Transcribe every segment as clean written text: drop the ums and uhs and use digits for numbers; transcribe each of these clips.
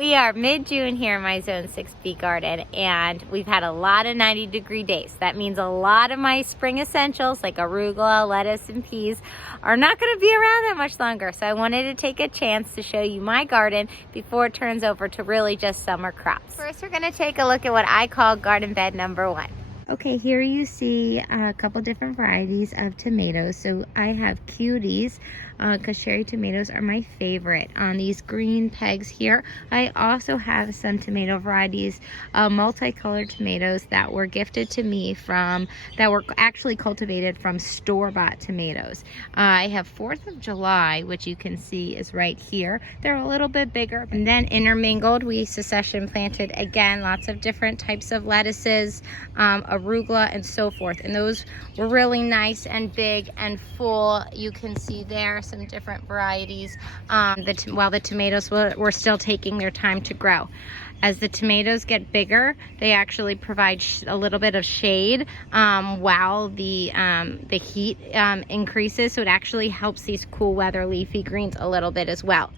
We are mid-June here in my Zone 6B garden, and we've had a lot of 90-degree days. That means a lot of my spring essentials like arugula, lettuce, and peas are not going to be around that much longer. So I wanted to take a chance to show you my garden before it turns over to really just summer crops. First, we're going to take a look at what I call garden bed number 1. Okay, here you see a couple different varieties of tomatoes. So I have cuties because cherry tomatoes are my favorite on these green pegs here. I also have some tomato varieties, multicolored tomatoes that were gifted to me that were actually cultivated from store-bought tomatoes. I have 4th of July, which you can see is right here. They're a little bit bigger. And then intermingled, we succession planted again, lots of different types of lettuces, arugula, and so forth. And those were really nice and big and full. You can see there some different varieties while the tomatoes were still taking their time to grow. As the tomatoes get bigger, they actually provide a little bit of shade while the heat increases, so it actually helps these cool weather leafy greens a little bit as well.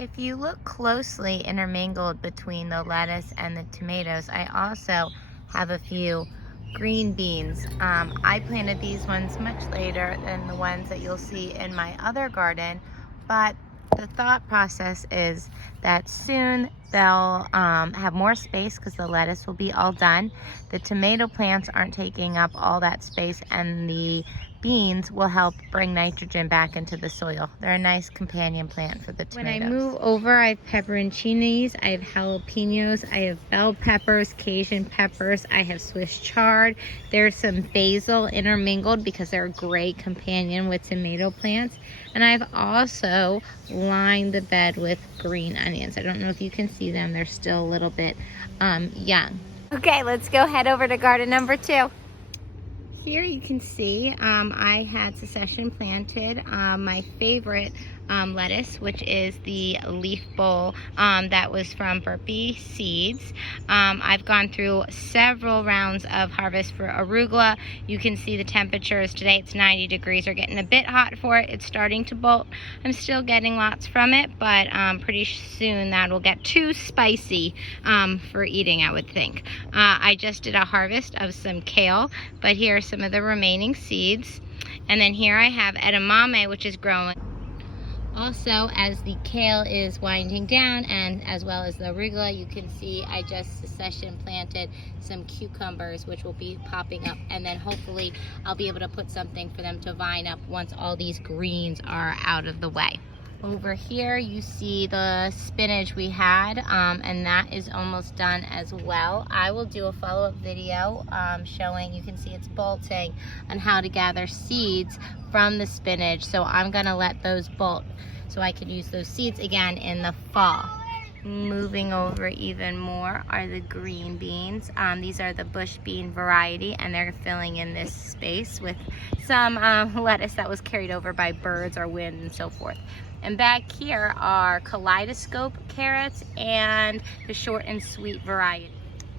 If you look closely intermingled between the lettuce and the tomatoes, I also have a few green beans. I planted these ones much later than the ones that you'll see in my other garden, but the thought process is that soon they'll have more space because the lettuce will be all done. The tomato plants aren't taking up all that space, and the beans will help bring nitrogen back into the soil. They're a nice companion plant for the tomatoes. When I move over, I have pepperoncinis, I have jalapenos, I have bell peppers, Cajun peppers, I have Swiss chard. There's some basil intermingled because they're a great companion with tomato plants. And I've also lined the bed with green onions. I don't know if you can see them. They're still a little bit young. Okay, let's go head over to garden number 2. Here you can see I had succession planted my favorite lettuce, which is the leaf bowl that was from Burpee Seeds. I've gone through several rounds of harvest for arugula. You can see the temperatures today. It's 90 degrees. They're getting a bit hot for it. It's starting to bolt. I'm still getting lots from it, but pretty soon that'll get too spicy for eating, I would think. I just did a harvest of some kale, but here are some of the remaining seeds. And then here I have edamame, which is growing. Also, as the kale is winding down, and as well as the arugula, you can see I just succession planted some cucumbers, which will be popping up, and then hopefully I'll be able to put something for them to vine up once all these greens are out of the way. Over here you see the spinach we had, and that is almost done as well. I will do a follow-up video showing, you can see it's bolting, on how to gather seeds from the spinach. So I'm gonna let those bolt so I can use those seeds again in the fall. Moving over even more are the green beans. These are the bush bean variety, and they're filling in this space with some lettuce that was carried over by birds or wind and so forth. And back here are kaleidoscope carrots and the short and sweet variety.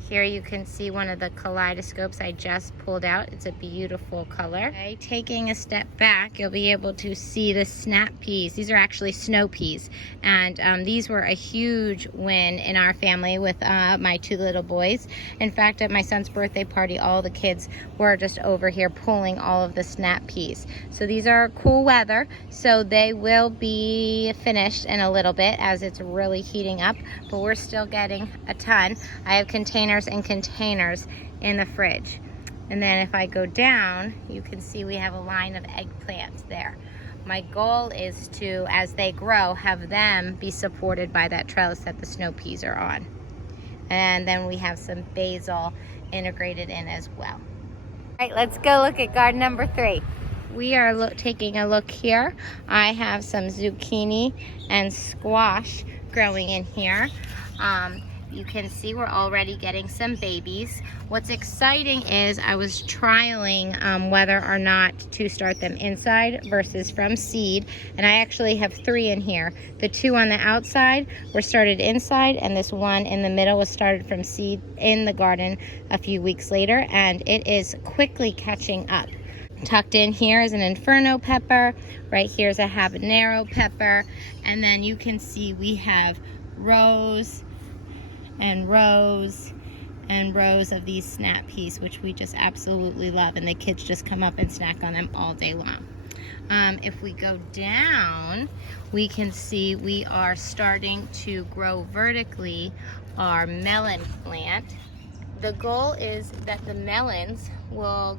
Here you can see one of the kaleidoscopes I just pulled out. It's a beautiful color. Okay, taking a step back, you'll be able to see the snap peas. These are actually snow peas. And these were a huge win in our family with my 2 little boys. In fact, at my son's birthday party, all the kids were just over here pulling all of the snap peas. So these are cool weather, so they will be finished in a little bit as it's really heating up, but we're still getting a ton. I have containers and containers in the fridge. And then if I go down, you can see we have a line of eggplants there. My goal is to, as they grow, have them be supported by that trellis that the snow peas are on. And then we have some basil integrated in as well. All right, let's go look at garden number 3. We are taking a look here. I have some zucchini and squash growing in here. You can see we're already getting some babies. What's exciting is I was trialing whether or not to start them inside versus from seed, and I actually have 3 in here. The 2 on the outside were started inside, and this one in the middle was started from seed in the garden a few weeks later, and it is quickly catching up. Tucked in here is an inferno pepper. Right here is a habanero pepper, and then you can see we have rose, and rows and rows of these snap peas, which we just absolutely love, and the kids just come up and snack on them all day long. If we go down, we can see we are starting to grow vertically our melon plant. The goal is that the melons will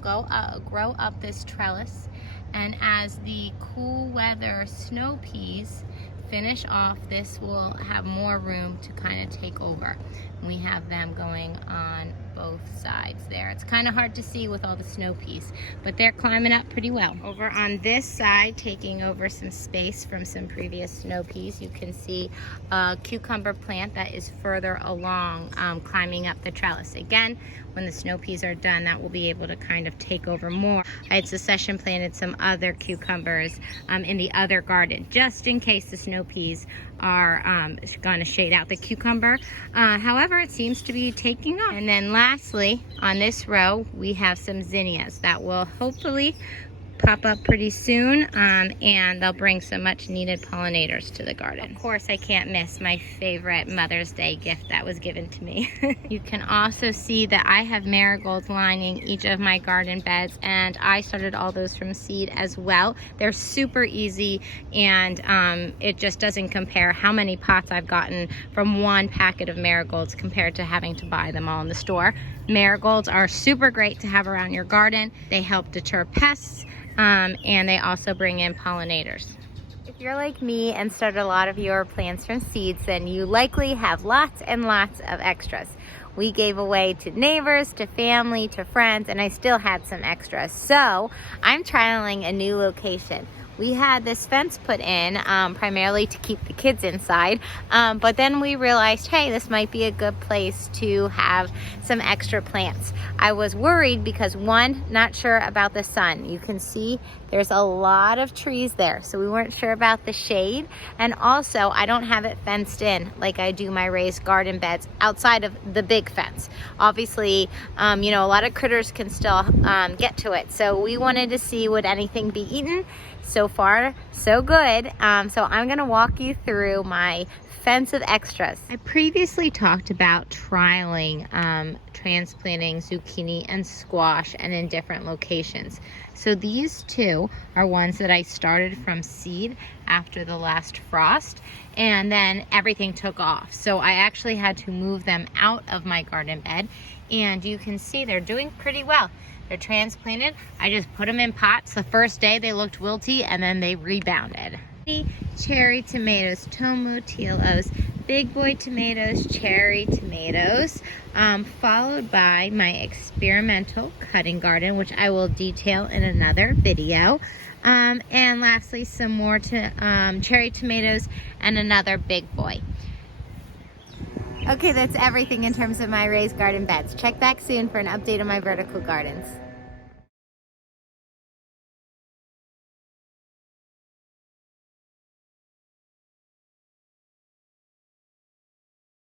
grow up this trellis, and as the cool weather snow peas finish off, this will have more room to kind of take over. We have them going on both sides there. It's kind of hard to see with all the snow peas, but they're climbing up pretty well. Over on this side, taking over some space from some previous snow peas, you can see a cucumber plant that is further along, climbing up the trellis. Again, when the snow peas are done, that will be able to kind of take over more. I had succession planted some other cucumbers in the other garden, just in case the snow peas are going to shade out the cucumber. However, it seems to be taking off. And then lastly, on this row, we have some zinnias that will hopefully pop up pretty soon, and they'll bring some much needed pollinators to the garden. Of course, I can't miss my favorite Mother's Day gift that was given to me. You can also see that I have marigolds lining each of my garden beds, and I started all those from seed as well. They're super easy, and it just doesn't compare how many pots I've gotten from one packet of marigolds compared to having to buy them all in the store. Marigolds are super great to have around your garden. They help deter pests, and they also bring in pollinators. If you're like me and started a lot of your plants from seeds, then you likely have lots and lots of extras. We gave away to neighbors, to family, to friends, and I still had some extras. So I'm trialing a new location. We had this fence put in primarily to keep the kids inside, but then we realized, hey, this might be a good place to have some extra plants. I was worried because, one, not sure about the sun. You can see there's a lot of trees there, so we weren't sure about the shade. And also, I don't have it fenced in like I do my raised garden beds outside of the big fence. Obviously, you know, a lot of critters can still get to it. So we wanted to see, would anything be eaten? So far, so good. So I'm gonna walk you through my fence of extras. I previously talked about trialing transplanting zucchini and squash, and in different locations. So these two are ones that I started from seed after the last frost, and then everything took off. So I actually had to move them out of my garden bed, and you can see they're doing pretty well. They're transplanted. I just put them in pots. The first day they looked wilty, and then they rebounded. Cherry tomatoes, tomatillos, big boy tomatoes, cherry tomatoes, followed by my experimental cutting garden, which I will detail in another video. And lastly, some more cherry tomatoes and another big boy. Okay, that's everything in terms of my raised garden beds. Check back soon for an update on my vertical gardens.